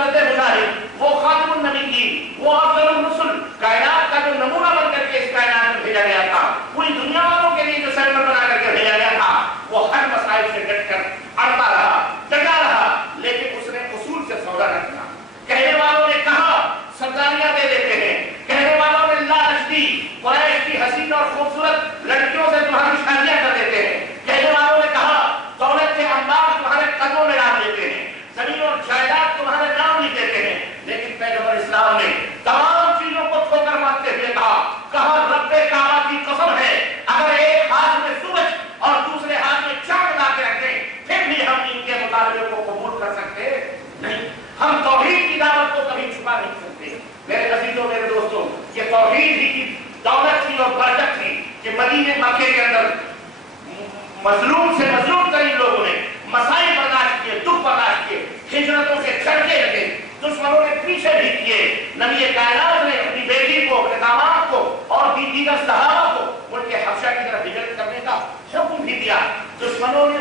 وہ خاتم النبی، وہ افضل الرسل، کائنات کا جو نمونہ بن کر کے اس کائنات میں بھیجا گیا تھا، پوری دنیا والوں کے لیے جو سرور بنا کر کے بھیجا گیا تھا، وہ ہر مسائل سے ڈٹ کر اڑتا رہا، ڈٹا رہا، لیکن اس نے اصول سے سودا نہ کیا۔ کہنے والوں نے کہا سرداریاں دے دیتے ہیں، کہنے والوں نے لالچ دی، قریش کی حسین اور خوبصورت لڑکیوں سے تمہاری شادیاں کر دیتے ہیں، کہنے والوں نے کہا دولت کے انبار تمہارے قدموں میں ڈال دیتے ہیں، زمین اور جائیداد تمہارے نام لکھ دیتے ہیں، لیکن پیغمبر اسلام نے تمام چیزوں کو ٹھوکر مارتے ہوئے کہا رب کعبہ کی قسم ہے اگر ایک ہاتھ میں سورج اور دوسرے ہاتھ میں چاند لا کے رکھیں پھر بھی ہم ان کے مطالبے کو قبول کر سکتے نہیں، ہم توحید کی دعوت کو کبھی چھپا نہیں سکتے۔ میرے عزیزوں، میرے دوستوں، یہ توحید ہی کی دولت تھی اور برکت تھی کہ مدینے مکے کے اندر مظلوم سے مظلوم ترین لوگوں نے مسائل برداشت کیے، دکھ برداشت کیے، ہجرتوں کے چڑھے لگے، دشمنوں نے پیچھے بھی کیے، نبی کائنات نے اپنی بیٹی کو، اپنے داماد کو اور دیگر صحابہ کو ان کے حبشہ کی طرف ہجرت کرنے کا حکم بھی دیا۔ دشمنوں نے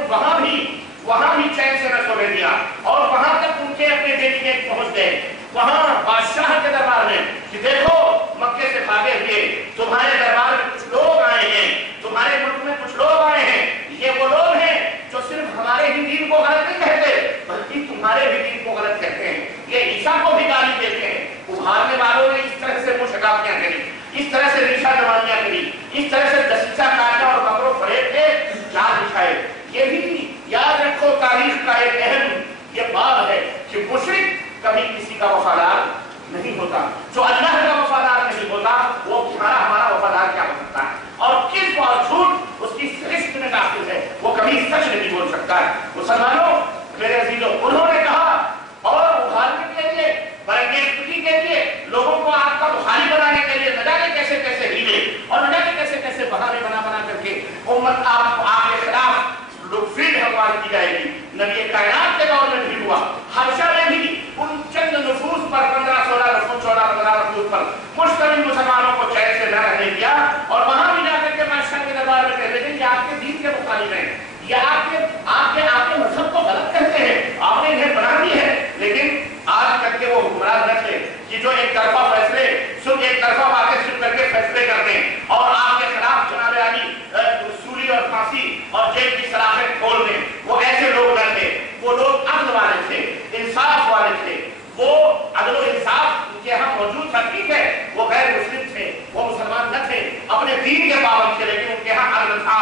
وہاں بھی چین سے نہ سونے دیا اور وہاں تک ان کے اپنے بیٹی میں پہنچ گئے، وہاں بادشاہ کے دربار میں کہ دیکھو مکے سے بھاگے ہوئے تمہارے دربار میں کچھ لوگ آئے ہیں، تمہارے ملک میں کچھ لوگ آئے ہیں، یہ وہ لوگ ہیں جو صرف ہمارے ہی دین کو غلط نہیں کہتے بلکہ تمہارے بھی دین کو غلط کہتے ہیں، یہ عیسیٰ کو بھی گالی دیتے ہیں۔ ابھارنے والوں نے اس طرح سے مشکافیاں کری، اس طرح سے ریشہ جوانیاں کری، اس طرح سے دسیسہ کاٹا اور قبر و فریب کے جال بچھائے۔ یہ بھی یاد رکھو تاریخ کا ایک اہم یہ باب ہے کہ مشرک کبھی کسی کا وفادار نہیں ہوتا، جو اللہ کا وفادار نہیں ہوتا وہ ہمارا وفادار کیا ہو سکتا ہے، اور کس اور جھوٹ اس کی سرشت میں داخل ہے وہ کبھی سچ نہیں بول سکتا ہے۔ مسلمانوں، میرے عزیزوں، انہوں نے کہا اور ابھارنے کے لیے، برانگیزگی کے لیے، لوگوں کو آپ کا بخاری بنانے کے لیے نہ جانے کیسے کیسے ہیلے اور نہ جانے کیسے کیسے بہانے بنا کر کے امت آپ کے خلاف فیلڈ ہموار کی جائے گی۔ نبی کائنات کے دور میں بھی ہوا، حبشہ میں بھی ان چند نفوس پر 15-16 نفوس 14-15 نفوس پر مشتمل مسلمانوں کو چین سے نہ رہنے دیا اور وہاں بھی جا کر کے بادشاہ کے دربار میں کہتے تھے کہ آپ کے دین کے مخالف ہیں، یہ آپ کے مذہب کو غلط کہتے ہیں، آپ نے انہیں بنا دی ہے، لیکن آج تک کے وہ حکمران نہ تھے کہ جو ایک طرفہ فیصلے ایک طرفہ باتیں سن کر کے فیصلے کرتے ہیں اور آپ کے خلاف جناب علی سولی اور پھانسی اور جیل کی سلاخیں کھول دیں، وہ ایسے لوگ نہ تھے، وہ لوگ عدل والے تھے، انصاف والے تھے، وہ عدل و انصاف ان کے یہاں موجود تھا، ٹھیک ہے وہ غیر مسلم تھے، وہ مسلمان نہ تھے، اپنے دین کے پابند تھے، لیکن ان کے یہاں عدل تھا۔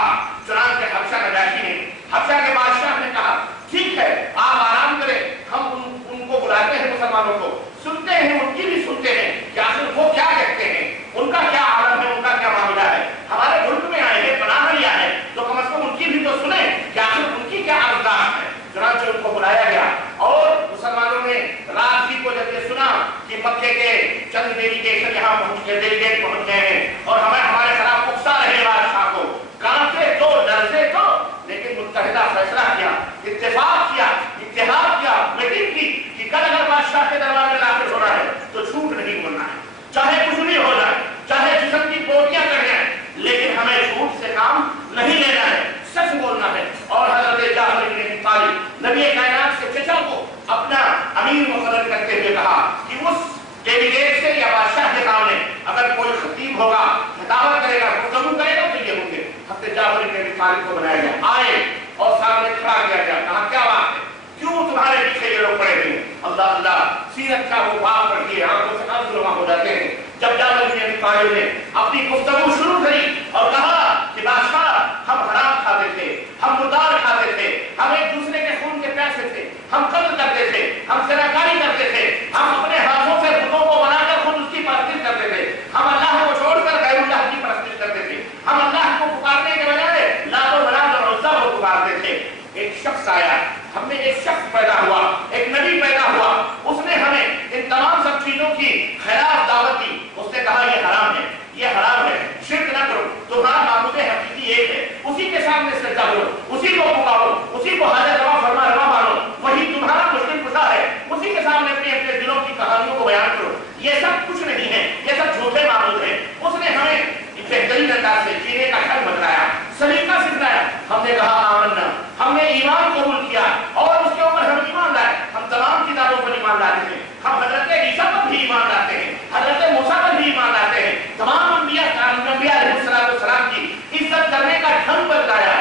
چنانچہ حبشہ نجاشی نے، حبشہ کے بادشاہ نے کہا ٹھیک ہے آپ آرام کریں، ہم ان کو بلاتے ہیں، مسلمانوں کو سنتے ہیں، ان کی بھی سنتے ہیں کہ آخر وہ کیا کہتے ہیں، ان کا کیا عالم ہے، ان کا کیا معاملہ ہے، ہمارے ملک میں آئے ہیں، پناہ لیا ہے تو کم از کم ان کی بھی تو سنیں کہ آخر ان کی کیا عرضداشت ہے۔ چنانچہ ان کو بلایا گیا اور مسلمانوں نے رات ہی کو جب یہ سنا کہ مکے کے چند ڈیلیگیشن یہاں پہنچ گئے، ڈیلیگیٹ پہنچ گئے ہیں اور ہمارے خلاف اکسا رہے بادشاہ کو، کانپے تو ڈرتے تو، لیکن متحدہ فیصلہ کیا، اتفاق کیا، اتحاد کیا، میٹنگ کی کہ کل اگر بادشاہ کے دربار میں داخل ہونا ہے تو جھوٹ نہیں بولنا ہے، چاہے کچھ بھی ہو جائے، چاہے جسم کی بوٹیاں کر جائیں، لیکن ہمیں جھوٹ سے کام نہیں لینا ہے، سچ بولنا ہے۔ اور حضرت جعفر بن ابی طالب نبی کائنات سے چچا کو اپنا امیر مقرر کرتے ہوئے کہا کہ اس ڈیلیگیٹ سے یا بادشاہ کے سامنے اگر کوئی خطیب ہوگا، خطابت کرے گا، گفتگو کرے گا تو یہ ہوں گے۔ حضرت جعفر بن ابی طالب کو بنایا گیا، آئے اور سامنے کھڑا کیا گیا، کہا کیا بات ہے، کیوں تمہارے پیچھے یہ لوگ پڑے ہوئے ہیں؟ اللہ اللہ، سیرت کا وہ باب پڑھیے، آنکھوں سے آنسو جمع ہو جاتے ہیں۔ جب جعفر بن ابی طالب نے اپنی گفتگو شروع کری اور کہا کہ بادشاہ ہم حرام کھاتے تھے، ہم مردار کھاتے تھے، ہم ایک دوسرے کے خون کے پیاسے تھے، ہم قتل کرتے تھے، ہم زناکاری کرتے تھے، ہم اپنے ہاتھوں سے بتوں کو بنا کر خود اس کی پرستش کرتے تھے، ہم اللہ کو چھوڑ کر غیر اللہ کی پرستش کرتے تھے، ہم اللہ کو پکارنے کے بجائے لات و منات اور عزا کو پکارتے تھے۔ ایک شخص آیا، ہم نے ایک شخص پیدا ہوا، ایک نبی پیدا ہوا، اس نے ہمیں ان تمام سب چیزوں کی خلاف دعوت دی، اس نے کہا یہ حرام ہے، یہ حرام ہے، شرک نہ کرو، تمہارا معبود حقیقی ایک ہے، اسی کے سامنے سجدہ کرو، اسی کو پکارو، اسی کو حاجت روا فرما روا مانو، وہی تمہارا مشکل کشا ہے، اسی کے سامنے اپنے دلوں کی کہانیوں کو بیان کرو، یہ سب کچھ نہیں ہے، یہ سب جھوٹے معبود ہیں۔ اس نے ہمیں بہترین انداز سے جینے کا حل بتلایا، سلیقہ سکھلایا، ہم نے کہا آمنا، ہم نے ایمان قبول کیا اور اس کے اوپر ہم ایمان لائے، ہم تمام کتابوں پر ایمان لاتے ہیں، ہم حضرت عیسیٰ پر بھی ایمان لاتے ہیں، حضرت موسیٰ پر بھی ایمان لاتے ہیں. تمام انبیاء علیہ السلام کی عزت کرنے کا ڈھنگ بتایا.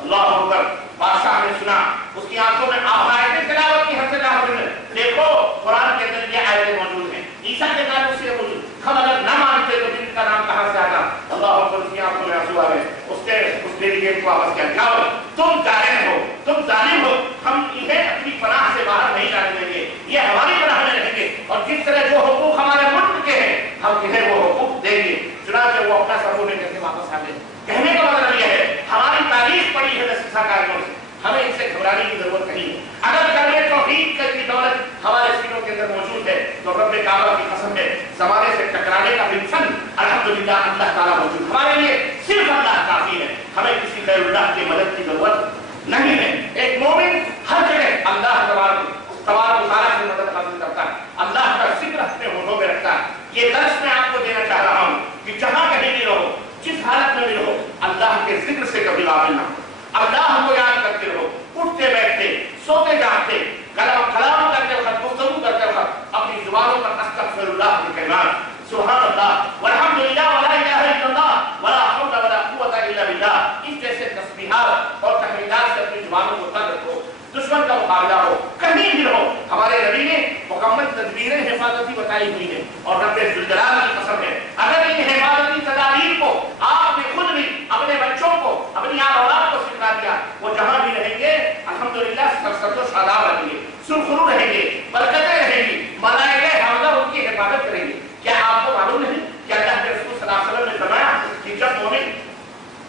اللہ اکبر. بادشاہ نے سنا، اس کی آنکھوں میں آیتیں تلاوت کی. حضرت دیکھو قرآن کے اندر یہ آیتیں موجود ہیں، عیسیٰ کے تعلق سے موجود. ہم اگر نہ مانتے تو جن کا نام کہاں سے آتا؟ اللہ اکبر. اس کی آنکھوں میں آنسو آ گئے. اس ڈیلیگیٹ کو واپس کیا؟ جاؤ، تم جاہل ہو، تم ظالم ہو، ہم انہیں اپنی پناہ سے باہر نہیں جانے دیں گے، یہ ہماری پناہ میں رہیں گے، اور جس طرح جو حقوق ہمارے ملک کے ہیں ہم انہیں وہ حقوق دیں گے. چنانچہ وہ اپنا سر ہونے کر کے واپس آ گئے. کہنے کا مطلب یہ ہے ہماری تاریخ پڑی ہے دسیسہ کاریوں سے، ہمیں ان سے گھبرانے کی ضرورت نہیں ہے. اگر کلمہ توحید کی دولت ہمارے سینوں کے اندر موجود ہے تو رب کعبہ کی قسم ہے زمانے سے ٹکرانے کا فنکشن الحمدللہ اللہ تعالیٰ موجود. ہمارے لیے صرف اللہ کافی ہے، ہمیں کسی غیر اللہ کی مدد کی ضرورت نہیں ہے. ایک مومن ہر جگہ اللہ تبارک و تعالیٰ سے مدد حاصل کرتا ہے، اللہ کا ذکر اپنے ہونٹوں میں رکھتا ہے. یہ درس میں آپ کو دینا چاہ رہا ہوں کہ جہاں کہیں بھی رہو، جس حالت میں بھی رہو، اللہ کے ذکر سے کبھی غافل نہ ہو. اللہ کو یاد کرتے رہو، اٹھتے بیٹھتے، سوتے جاگتے، کلام کرتے وقت، گفتگو کرتے وقت اپنی زبانوں پر استغفر اللہ کے کلمات، سبحان اللہ والحمدللہ ولا الہ الا اللہ ولا حول ولا قوت الا باللہ، اس جیسے تسبیحات اور تحمیدات سے اپنی زبانوں کو تر رکھو. دشمن کا مقابلہ ہو، کہیں بھی رہو، ہمارے نبی نے مکمل تدبیریں حفاظتی بتائی ہوئی ہیں، اور رب ذوالجلال کی قسم ہے اگر ان حفاظتی تدابیر کو آپ نے خود بھی اپنے بچوں کو، اپنی اولاد کو سکھا دیا، وہ جہاں بھی رہیں گے الحمدللہ سرسبز و شاداب رہیں گے، سرخرو رہیں گے، برکتیں رہیں گی، ملائکہ حافظہ ان کی حفاظت کریں گے. کیا آپ کو معلوم نہیں کہ اللہ کے رسول صلی اللہ علیہ وسلم نے فرمایا کہ جب مومن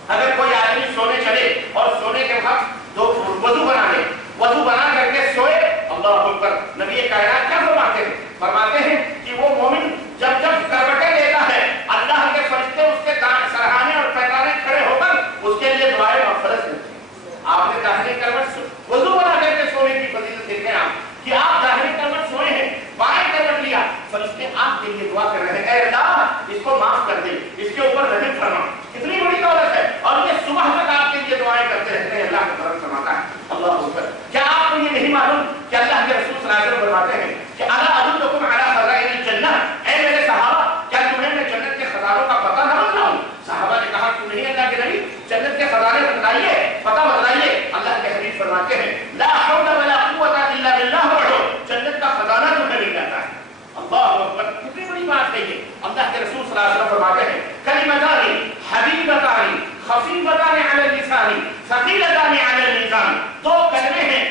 اگر کوئی آدمی سونے چلے اور سونے کے وقت وضو بنا لے، وضو بنا کر کے سوئے، اللہ اکبر، نبی کائنات کیا فرماتے ہیں؟ فرماتے ہیں کہ وہ مومن جب کروٹیں لیتا ہے اللہ کے فرشتے اس کے سرہانے اور پیرانے کھڑے ہو کر اس کے لیے دعائیں مغفرت کرتے ہیں. آپ نے داہنی کروٹ وضو بنا کر کے سونے کی فضیلت دیکھیں آپ کہ آپ داہنی کروٹ سوئے ہیں، بائیں کروٹ لیا، فرشتے آپ کے لیے دعا کر رہے ہیں اے اللہ اس کو معاف کر دے، اس کے اوپر رحم فرما. کتنی بڑی دولت ہے، اور یہ صبح تک آپ کے لیے دعائیں کرتے رہتے ہیں، اللہ کا کرم فرماتا ہے. اللہ اکبر. کیا آپ کو یہ نہیں معلوم کہ اللہ کے رسول صلی اللہ علیہ وسلم فرماتے ہیں کہ الا ادلکم علی خزائن الجنہ، اے میرے صحابہ کیا تمہیں میں جنت کے خزانوں کا پتہ نہ بتلاؤں؟ صحابہ نے کہا کیوں نہیں اللہ کے نبی، جنت کے خزانے بتلائیے، پتہ بتلائیے. اللہ کے حبیب فرماتے ہیں لا حول ولا قوت الا باللہ پڑھو، جنت کا خزانہ تمہیں مل جاتا ہے. اللہ اکبر. کتنی بڑی بات ہے یہ. اللہ کے رسول صلی اللہ علیہ وسلم فرماتے ہیں کلمتان حبیبتان خفیفتان علی اللسان ثقیلتان علی المیزان. دو کلمے ہیں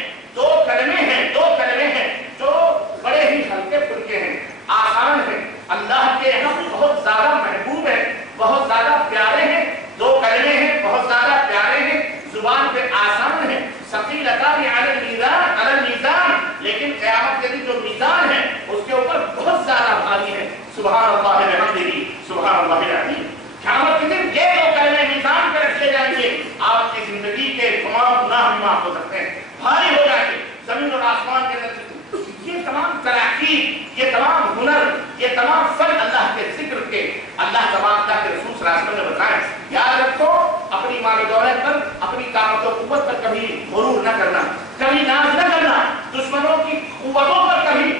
جو بڑے ہی ہلکے پھلکے ہیں، آسان ہیں، اللہ کے یہاں بہت زیادہ محبوب ہیں، بہت زیادہ پیارے ہیں. دو کلمے ہیں، بہت زیادہ پیارے ہیں، زبان پہ آسان ہیں. ثقیلتان علی المیزان، لیکن قیامت کے دن جو میزان ہے اس کے اوپر بہت زیادہ بھاری ہے. سبحان اللہ وبحمدہ سبحان اللہ العظیم. قیامت کے دن یہ دو کلمے میزان پہ رکھے جائیں گے، آپ کی زندگی کے تمام گناہ بھی معاف ہو سکتے ہیں، بھاری ہو جائیں گے. زمین اور آسمان کے اندر یہ تمام تراکیب، یہ تمام ہنر، یہ تمام فن اللہ کے ذکر کے اللہ تبارک کے رسول صلی اللہ علیہ وسلم نے بتائے. یاد رکھو اپنی مال و دولت پر، اپنی طاقت و قوت پر کبھی غرور نہ کرنا، کبھی ناز نہ کرنا، دشمنوں کی قوتوں پر کبھی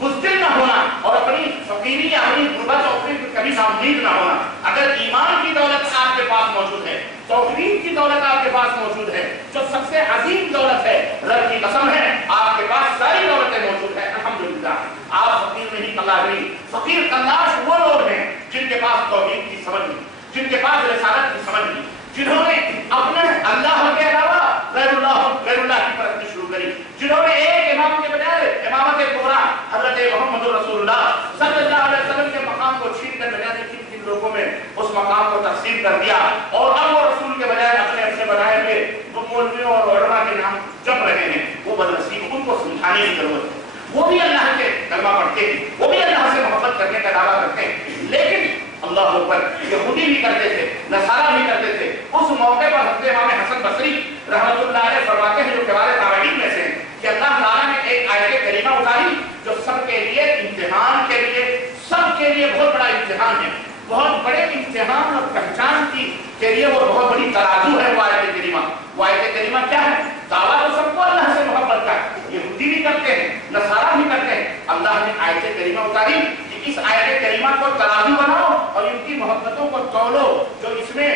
بزدل نہ ہونا، اور اپنی فقیری یا اپنی غربت اور فقر کبھی ناامید نہ ہونا. اگر ایمان کی دولت آپ کے پاس موجود ہے، توحید کی دولت آپ کے پاس موجود ہے، جو سب سے عظیم دولت ہے، رب کی قسم ہے آپ کے پاس ساری دولتیں موجود ہیں الحمدللہ. آپ فقیر نہیں قلاش نہیں. فقیر قلاش وہ لوگ ہیں جن کے پاس توحید کی سمجھ نہیں، جن کے پاس رسالت کی سمجھ نہیں، جنہوں نے اپنے اللہ کے علاوہ غیر اللہ کی پرستش شروع کری، جنہوں نے ایک امام کے بجائے امامت کبریٰ حضرت محمد رسول اللہ صلی اللہ علیہ وسلم کے مقام کو چھین کر بجائے کن لوگوں میں اس مقام کو تقسیم کر دیا، اور اب وہ رسول کے بجائے اپنے بنائے ہوئے مولویوں اور علماء کے نام جپ رہے ہیں. وہ بدنصیب، ان کو سمجھانے کی ضرورت ہے. وہ بھی اللہ کے کلمہ پڑھتے ہیں، وہ بھی اللہ سے محبت کرنے کا دعویٰ کرتے ہیں، لیکن اللہ اوپر یہودی بھی کرتے تھے، نصارہ بھی کرتے تھے. اس موقع پر حضرت امام حسن بصری رحمۃ اللہ علیہ فرماتے ہیں جو کبار تابعین میں سے ہیں کہ اللہ تعالیٰ نے ایک آیت کریمہ اتاری جو سب کے لیے امتحان کے لیے، سب کے لیے بہت بڑا امتحان ہے، بہت بڑے امتحان اور پہچان کی کے لیے وہ بہت بڑی ترازو ہے. وہ آیت کریمہ کیا ہے؟ دعویٰ تو سب کو اللہ سے محبت کا ہے، یہودی بھی کرتے ہیں, نصارہ بھی کرتے ہیں. اللہ نے آیت کریمہ اتاری کہ اس آیت کریمہ کو ترازو بناؤ اور ان کی محبتوں کو تولو, جو اس میں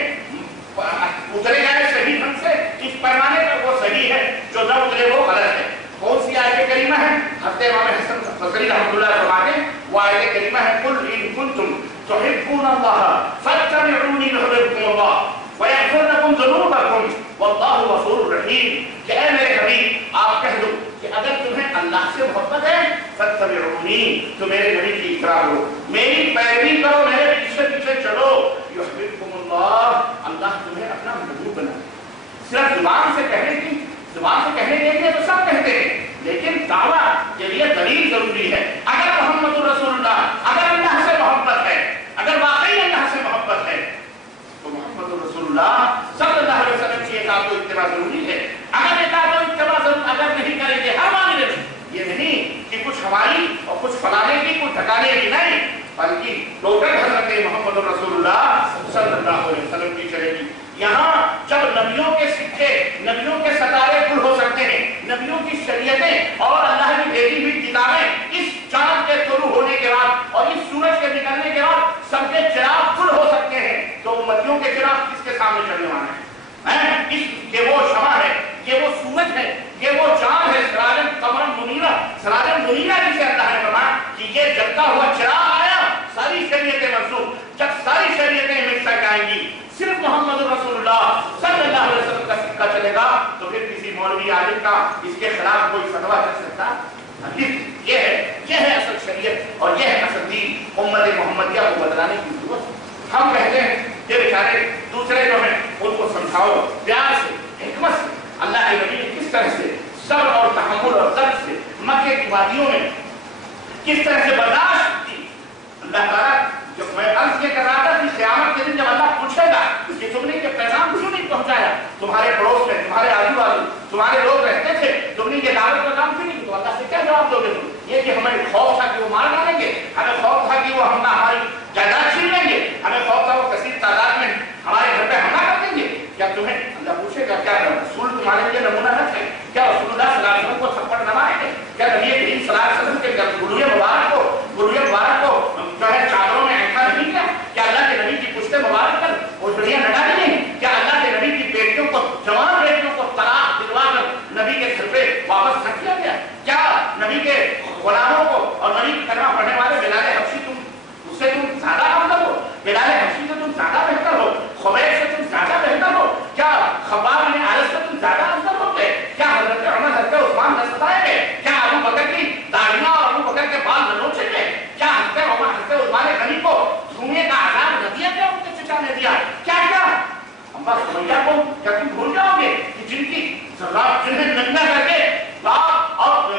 اترے جائے صحیح ڈھنگ سے اس پیمانے پر وہ صحیح ہے, جو نہ اترے وہ غلط ہے. کون سی آیت کریمہ ہے؟ حضرت امام حسن بصری رحمۃ اللہ فرماتے ہیں وہ آیت کریمہ ہے قل ان کنتم تحبون اللہ فاتبعونی یحببکم اللہ ویغفر لکم ذنوبکم واللہ غفور رحیم. کہ اے میرے حبیب آپ کہہ دو کہ اگر تمہیں اللہ سے محبت ہے فاتبعونی, تو میرے نبی کی اتباع کرو, میری پیروی کرو, میرے پیچھے پیچھے چلو. یحببکم اللہ, اللہ تمہیں اپنا محبوب بنائے. صرف زبان سے کہنے کے لیے تو سب کہتے ہیں, لیکن دعویٰ کے لیے دلیل ضروری ہے. اگر محمد رسول اللہ, اگر اللہ سے محبت ہے, اگر واقعی اللہ سے محبت ہے, تو محمد رسول اللہ صلی اللہ علیہ وسلم کی اطاعت و اتباع ضروری ہے. اگر اطاعت و اتباع اگر نہیں کریں گے ہر معاملے میں, یہ نہیں کہ کچھ ہماری اور کچھ فلانے کی, کچھ ٹھکانے کی نہیں, بلکہ ٹوٹل حضرت محمد رسول اللہ صلی اللہ علیہ وسلم کی چلے گی. یہاں جب نبیوں کے سکے, نبیوں کے ستارے گل ہو سکتے ہیں, نبیوں کی شریعتیں اور اللہ کی بھیجی ہوئی کتابیں اس چاند کے طلوع ہونے کے بعد اور اس سورج کے نکلنے کے بعد سب کے چراغ گل ہو سکتے ہیں, تو امتیوں کے چراغ کس کے سامنے چلنے والے ہیں؟ یہ وہ شمع ہے, یہ وہ سورج ہے, یہ وہ چاند ہے, سراجن قمرن منیرہ, سراجن منیرہ جسے اللہ نے فرمایا کہ یہ جلتا ہوا چراغ آیا, ساری شریعتیں منسوخ. جب ساری شریعتیں مل کر جائیں گی, صرف محمد رسول اللہ صلی اللہ علیہ وسلم کا سکہ چلے گا, تو پھر کسی مولوی عالم کا اس کے خلاف کوئی فتویٰ کر سکتا؟ یہ ہے اصل شریعت اور یہ ہے اصل دین. امت محمدیہ کو بدلانے کی ضرورت. ہم کہتے ہیں یہ بیچارے دوسرے جو ہیں ان کو سمجھاؤ پیار سے, حکمت سے. اللہ کے نبی نے کس طرح سے صبر اور تحمل اور درد سے مکے کی وادیوں میں کس طرح سے برداشت کی. اللہ تعالیٰ, جب میں عرض یہ کر رہا تھا کہ قیامت کے دن جب اللہ پوچھے گا کہ تم نے یہ پیغام کیوں نہیں پہنچایا, تمہارے پڑوس میں, تمہارے آجو بازو تمہارے لوگ رہتے تھے, تم نے یہ دعوت کا کام کیوں نہیں, تو اللہ سے کیا جواب دو گے تم؟ یہ کہ ہمیں خوف تھا کہ وہ مار ڈالیں گے, ہمیں خوف تھا کہ وہ ہماری جائیداد چھین لیں گے, ہمیں خوف تھا وہ کثیر تعداد میں ہمارے گھر پہ حملہ کر دیں گے. کیا تمہیں اللہ پوچھے گا کیا رسول تمہارے لیے نمونہ رکھے؟ کیا رسول اللہ صلی اللہ علیہ وسلم کو تھپڑ نہ ماریں گے؟ کیا نبی کریم صلی اللہ علیہ وسلم کے گلوئے مبارک کو جو ہے چادروں میں ایسا نہیں کیا؟ کیا اللہ کے نبی کی پشتے مبارک پر اوڑھنیاں نہ ڈالی گئی؟ کیا اللہ کے نبی کی بیٹیوں کو, جوان بیٹیوں کو طلاق دلوا کر نبی کے گھر پہ واپس نہ کیا گیا؟ کیا نبی کے غلاموں کو اور نبی کی کلمہ پڑھنے والے بلال حبشی اس سے تم زیادہ افضل ہو؟ بلال حبشی سے تم زیادہ بہتر ہو؟ خبیب سے تم زیادہ بہتر ہو؟ کیا خباب بن عارض سے تم زیادہ افضل ہوتے؟ کیا حضرت عمر, حضرت عثمان نہ ستائے گئے؟ کیا ابو بکر کی داڑھیاں اور ابو بکر کے بال نہ نوچے گئے؟ کیا حضرت عمر, حضرت عثمان غنی کو دھوئیں کا عذاب نہ دیا گیا, ان کے چچا نے دیا؟ کیا امبا سمیہ کو کیا تم بھول جاؤ گے کہ جنہیں ننگا کر کے باپ اور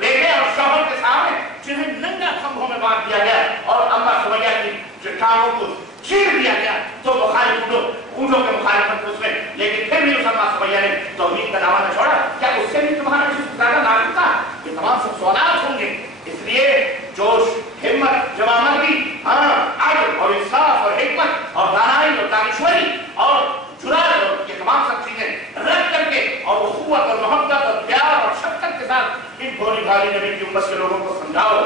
بیٹے اور شوہر کے سامنے جنہیں ننگا کھمبوں میں باندھ دیا گیا اور امبا سمیہ کی چٹانوں کو چیر دیا گیا, تو مخالف اونٹوں کے مخالفت اس میں, لیکن پھر بھی اس امبا سمیہ نے توحید کا دعویٰ نہ چھوڑا. کیا اس سے بھی تمہارا زیادہ نازک تھا؟ یہ تمام سب سوالات ہوں گے. اس لیے جوش, ہمت, جوامردی, عدل اور انصاف اور حکمت اور دانائی اور دانشوری اور جرات اور یہ تمام سب چیزیں رکھ کر کے اور اخوت اور محبت اور پیار اور شفقت کے ساتھ ان بھولی بھالی نبی کی امت کے لوگوں کو سمجھاؤ.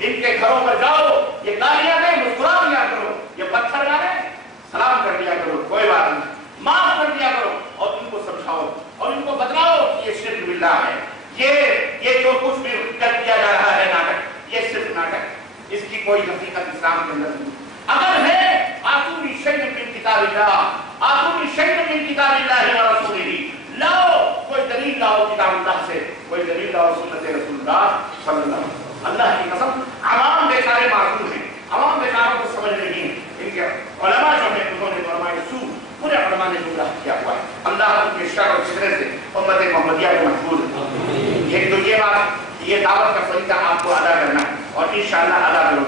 ان کے گھروں پر جاؤ, یہ گالیاں دیں مسکرا دیا کرو, یہ پتھر ڈالیں سلام کر دیا کرو, کوئی بات نہیں, معاف کر دیا کرو, اور ان کو سمجھاؤ اور ان کو بتلاؤ کہ یہ شرک باللہ ہے. یہ جو کچھ بھی کر دیا جا رہا ہے ناٹک, یہ صرف ناٹک, اس کی کوئی حقیقت اسلام کے اندر نہیں. اگر ہے آتونی شیئن من کتاب اللہ, آتونی شیئن من کتاب اللہ و رسولہ, لاؤ کوئی دلیل لاؤ کتاب اللہ سے, کوئی دلیل لاؤ سنت رسول اللہ صلی اللہ علیہ وسلم. اللہ کی قسم عوام بیچارے معذور ہیں, عوام بیچاروں کو سمجھ نہیں ہے. ان کے علماء جو ہیں انہوں نے علماء سو, پورے علماء نے گمراہ کیا ہوا ہے. اللہ ان کے شر اور فتنے سے امت محمدیہ کو محفوظ ہے. ایک تو یہ بات, یہ دعوت کا فریضہ آپ کو ادا کرنا ہے اور انشاءاللہ ادا کرو,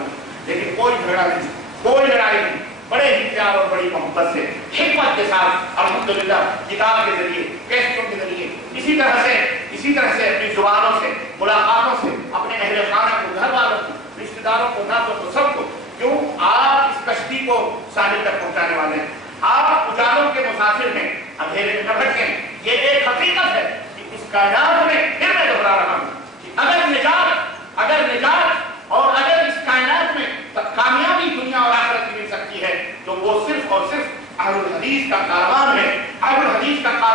لیکن کوئی جھگڑا نہیں, کوئی لڑائی نہیں, بڑے ہی پیار اور بڑی محبت سے حکمت کے ساتھ الحمدللہ کتاب کے ذریعے, کیسٹوں کے ذریعے, اسی طرح سے اپنی زبانوں سے, ملاقاتوں سے اپنے اہل خانہ کو, گھر والوں کو, رشتہ داروں کو, نازوں کو, سب کو, کیوں آپ اس کشتی کو ساحل تک پہنچانے والے ہیں. آپ اجالوں کے مسافر ہیں, اندھیرے میں نہ بھٹکیں. یہ ایک حقیقت ہے کہ اس کائنات میں, پھر میں دہرا رہا ہوں کہ اگر نجات اور اگر اس کائنات میں کامیابی دنیا اور آخرت کی مل سکتی ہے تو وہ صرف اور صرف اہل الحدیث کا کاروان ہے، اہل الحدیث کا قافلہ